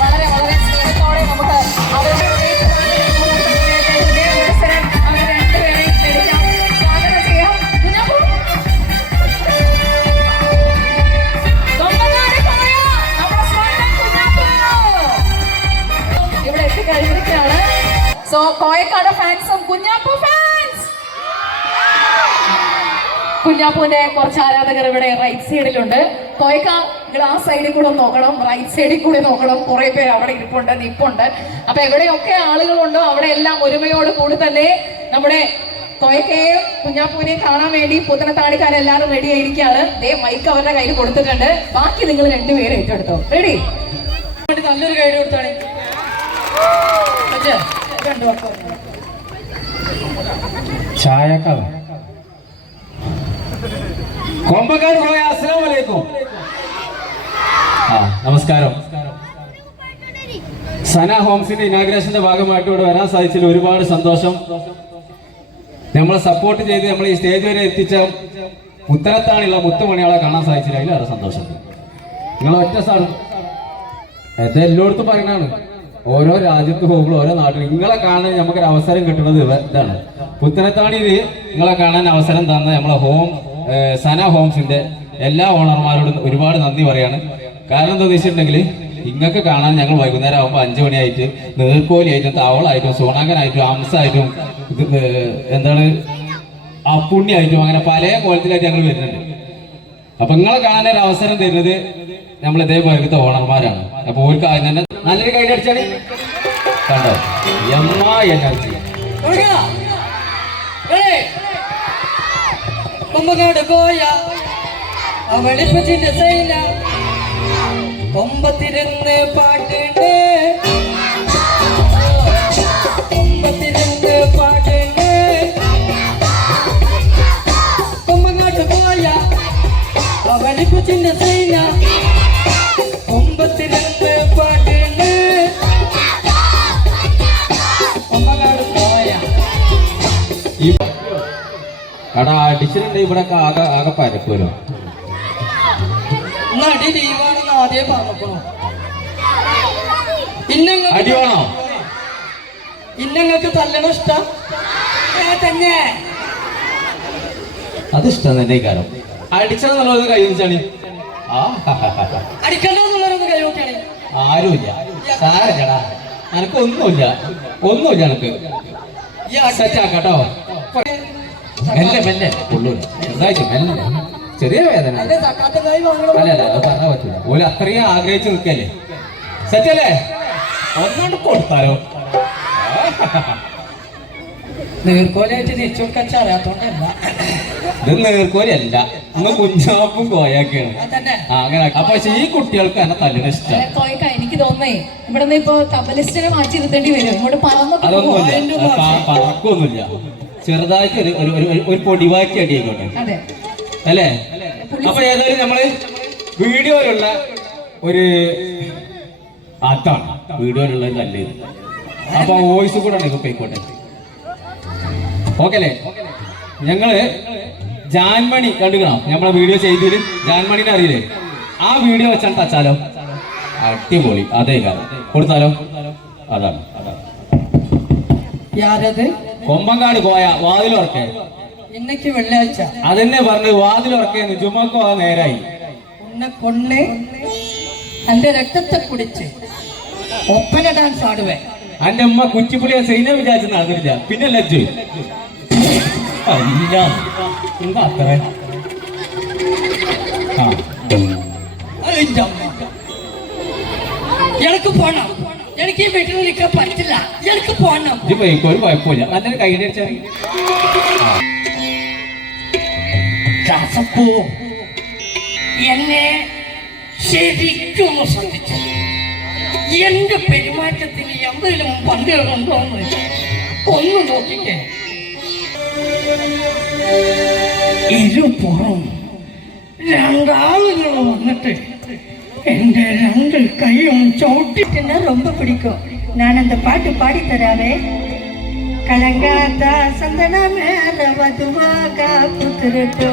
വളരെ വളരെ സ്നേഹത്തോടെ നമുക്ക് അവരുടെ രണ്ടുപേരെയും ക്ഷണിക്കാം. സ്വാഗതം ചെയ്യാം. ഇവിടെ എത്തിക്കഴിഞ്ഞിരിക്കുകയാണ്. സോ കോയക്കാട് ഫാൻസും കുഞ്ഞാപ്പു ഫാൻസ്, കുഞ്ഞാപ്പുവിന്റെ കുറച്ച് ആരാധകർ ഇവിടെ റൈറ്റ് സൈഡിലുണ്ട്. കോയക്ക ആ സൈഡിൽ കൂടെ നോക്കണം, റൈറ്റ് സൈഡിൽ കൂടെ നോക്കണം. കുറെ പേര് അവിടെ ഇരിപ്പുണ്ട്, നിപ്പുണ്ട്. അപ്പൊ എവിടെയൊക്കെ ആളുകളുണ്ടോ അവിടെ എല്ലാം ഒരുമയോട് കൂടി തന്നെ നമ്മുടെ കോയക്കയെയും കുഞ്ഞാപ്പുവിനെയും കാണാൻ വേണ്ടി പുത്തനത്താണിക്കാരെല്ലാരും റെഡി ആയിരിക്കുകയാണ്. ദേ മൈക്ക് അവരുടെ കയ്യിൽ കൊടുത്തിട്ടുണ്ട്. ബാക്കി നിങ്ങൾ രണ്ടുപേരും ഏറ്റെടുത്തോ. റെഡി? നല്ലൊരു കൈ കൊടുത്താണ്. ചായക്കാവ് കൊമ്പക്കാട് പോയ അസ്സലാമു അലൈക്കും. നമസ്കാരം. സന ഹോംസിന്റെ ഇനാഗ്രേഷന്റെ ഭാഗമായിട്ട് ഇവിടെ വരാൻ സാധിച്ചതിൽ ഒരുപാട് സന്തോഷം. നമ്മളെ സപ്പോർട്ട് ചെയ്ത് നമ്മൾ ഈ സ്റ്റേജ് വരെ എത്തിച്ച ഉത്തരത്താണുള്ള മുത്തുമണികളെ കാണാൻ സാധിച്ചില്ല, അതിലേറെ സന്തോഷം. നിങ്ങൾ ഒറ്റ സ്ഥലം ഇത് എല്ലായിടത്തും പറയുന്നതാണ്. ഓരോ രാജ്യത്ത് പോകുമ്പോൾ ഓരോ നാട്ടിൽ നിങ്ങളെ കാണാൻ നമുക്കൊരു അവസരം കിട്ടുന്നത് ഇതാണ്. പുത്തനത്താണിയിൽ നിങ്ങളെ കാണാൻ അവസരം തന്ന നമ്മളെ സന ഹോംസിന്റെ എല്ലാ ഓണർമാരോടും ഒരുപാട് നന്ദി പറയാണ്. കാരണം എന്താണെന്ന് വെച്ചിട്ടുണ്ടെങ്കിൽ ഇങ്ങക്ക് കാണാൻ ഞങ്ങൾ വൈകുന്നേരം ആകുമ്പോൾ 5 മണിയായിട്ട് നീർക്കോലിയായിട്ടും താവളായിട്ടും സോണാങ്കനായിട്ടും അംസായിട്ടും എന്താണ് അപ്പുണ്ണിയായിട്ടും അങ്ങനെ പല കോലത്തിലായിട്ട് ഞങ്ങൾ വരുന്നുണ്ട്. അപ്പൊ നിങ്ങളെ കാണാൻ ഒരു അവസരം തരുന്നത് നമ്മൾ ഇതേപോലത്തെ ഓണർമാരാണ്. അപ്പൊ ഓർക്ക് ആദ്യം തന്നെ നല്ലൊരു കൈ അടിച്ചാണ് കണ്ടോ എനർജി. കൊമ്പങ്ങാട് പോയ അവളിപ്പച്ചിന്റെ സൈന കൊമ്പത്തിരുന്ന് പാട്ടുണ്ട്, കൊമ്പത്തിരുന്ന് പാട്ടുണ്ട്. കൊമ്പങ്ങാട് പോയ അവളിപ്പച്ചിന്റെ സൈന കൊമ്പത്തിരുന്ന് പാട്ടുണ്ട്, കൊമ്പങ്ങാട് പോയ. അവിടെ അടിച്ചിട്ടുണ്ട്. ഇവിടെ ആകെ പരക്കുമല്ലോ. നടി ലീവാണെന്ന് ആദ്യം പറഞ്ഞോ. അടി വേണോ? ഇന്നങ്ങൾക്ക് തല്ലണ ഇഷ്ടം തന്നെ. അത് ഇഷ്ടം തന്നെ. കാരണം അടിച്ചതെന്നുള്ളത് കൈ വെച്ചാണ്. അടിക്കണ്ടെന്നുള്ളവരൊന്ന് കൈ നോക്കിയാണ്. ആരുമില്ല സാരല്ലടാ, എനക്ക് ഒന്നുമില്ല എനക്ക്. സെറ്റാക്കട്ടോ. മെല്ലെ മെല്ലെ ഉള്ളൂല ചെറുതായിട്ട് മെല്ലെ. ചെറിയ വേദന അല്ല അത് പറഞ്ഞാൽ പറ്റൂല. ഓല് അത്രയും ആഗ്രഹിച്ച് നിൽക്കല്ലേ. സെറ്റല്ലേ? ഒന്നുകൊണ്ട് കൊടുത്താലോ. നീർക്കോലായിട്ട് തിരിച്ചു കൊടുക്കാൻ അറിയാത്തോണ്ടല്ല. ഇത് നീർക്കോലല്ല, ഇന്ന് കുഞ്ഞാപ്പും കോയാക്കാണ്. അങ്ങനെ അപ്പൊ ഈ കുട്ടികൾക്ക് എന്നെ തല്ലിന ഇഷ്ടം. എനിക്ക് തോന്നേ ഇവിടെ നിന്ന് ഇപ്പൊ കപ്പലിസ്റ്റിനെ മാറ്റി ഇരുത്തേണ്ടി വരും. ഇങ്ങോട്ട് അതൊന്നുമില്ല, പറക്കൊന്നുമില്ല. ചെറുതായിട്ട് ഒരു പൊടിവാക്കി അടിയായിക്കോട്ടെ അല്ലേ? അപ്പൊ ഏതായാലും നമ്മള് വീഡിയോയിലുള്ള ഒരു അതാണ് വീഡിയോയിലുള്ള തല്ല്. അപ്പൊ വോയിസ് കൂടെ ഉണ്ട് പോയിക്കോട്ടെ. ഓക്കെ അല്ലേ? ഞങ്ങള് ജാൻമണി കണ്ടുകണോ? നമ്മളെ വീഡിയോ ചെയ്തതില് ജാൻമണിനെ അറിയില്ലേ? ആ വീഡിയോ വെച്ചാൽ തച്ചാലോ? അടിപൊളി. അതേ കാര്യം കൊടുത്താലോ? അതാണ് കൊമ്പങ്കാട് പോയ വാതിലുറക്കെ ഇന്നക്ക് വെള്ളിയാഴ്ച അതെന്നെ പറഞ്ഞു. വാതിലുറക്കേന്ന് ചുമക്കോ നേരായി. ഉന്നെ കൊണ്ണ് എന്റെ രക്തത്തെ കുടിച്ച് ഒപ്പന ഡാൻസ് ആടുവേ. എന്റെ അമ്മ കുച്ചിപ്പുളിയെ സൈന്യം വിചാരിച്ച് നടന്നില്ല. പിന്നെ ലജ്ജു എന്താ അത്ര എനിക്ക് പോണം. എനിക്ക് ഈ വീട്ടിൽ നിൽക്കാൻ പറ്റില്ല. എനിക്ക് പോണം. ഇത് പോയിക്കോ, ഒരു കുഴപ്പമില്ല. നല്ലൊരു കൈ അടിച്ചാൽ എന്നെ ശരിക്കും ശ്രദ്ധിച്ചു. എന്റെ പെരുമാറ്റത്തിന് എന്തെങ്കിലും പന്തുകളുണ്ടോ എന്ന് ഒന്ന് നോക്കിക്കേ. ഇരുപുറം രണ്ടാളുകൾ വന്നിട്ട് എന്റെ രണ്ട് കൈയും ചവിട്ടിട്ട് ரொம்ப பிடிக்கும். நான் அந்த பாட்டு பாடி தராவே. ಕಳಂಗಾದ ಸಂದನ ಮೇಲ ವಧುವಾಗ ಕುದುರಟು